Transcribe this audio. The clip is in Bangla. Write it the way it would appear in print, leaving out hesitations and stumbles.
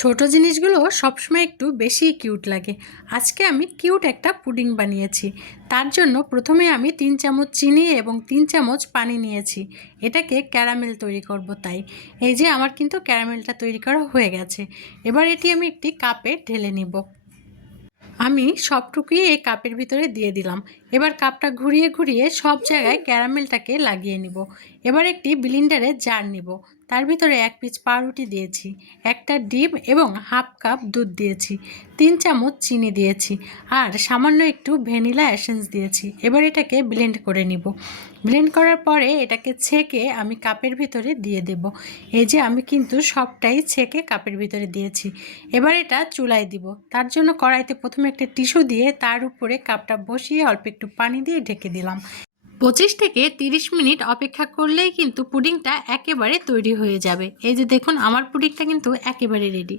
ছোট জিনিসগুলো সবসময় একটু বেশি কিউট লাগে। আজকে আমি কিউট একটা পুডিং বানিয়েছি। তার জন্য প্রথমে আমি 3 চামচ চিনি এবং 3 চামচ পানি নিয়েছি। এটাকে ক্যারামেল তৈরি করব তাই। এই যে আমার কিন্তু ক্যারামেলটা তৈরি করা হয়ে গেছে। এবার এটি আমি একটি কাপে ঢেলে নিব। আমি সবটুকুই এই কাপের ভিতরে দিয়ে দিলাম। এবার কাপটা ঘুরিয়ে ঘুরিয়ে সব জায়গায় ক্যারামেলটাকে লাগিয়ে নিব। এবার একটি ব্লেন্ডারে জার নিব। তার ভিতরে 1 পিস পাউরুটি দিয়েছি, একটা ডিম এবং হাফ কাপ দুধ দিয়েছি, 3 চামচ চিনি দিয়েছি আর সামান্য একটু ভ্যানিলা এসেন্স দিয়েছি। এবার এটাকে ব্লেন্ড করে নিব। ব্লেন্ড করার পরে এটাকে ছেঁকে আমি কাপের ভিতরে দিয়ে দেব। এই যে আমি কিন্তু সবটাই ছেঁকে কাপের ভিতরে দিয়েছি। এবার এটা চুলায় দিব। তার জন্য কড়াইতে প্রথমে একটা টিস্যু দিয়ে তার উপরে কাপটা বসিয়ে অল্প একটু পানি দিয়ে ঢেকে দিলাম। 25 থেকে 30 মিনিট অপেক্ষা করলেই কিন্তু পুডিংটা একেবারে তৈরি হয়ে যাবে। এই যে দেখুন আমার পুডিংটা কিন্তু একেবারে রেডি।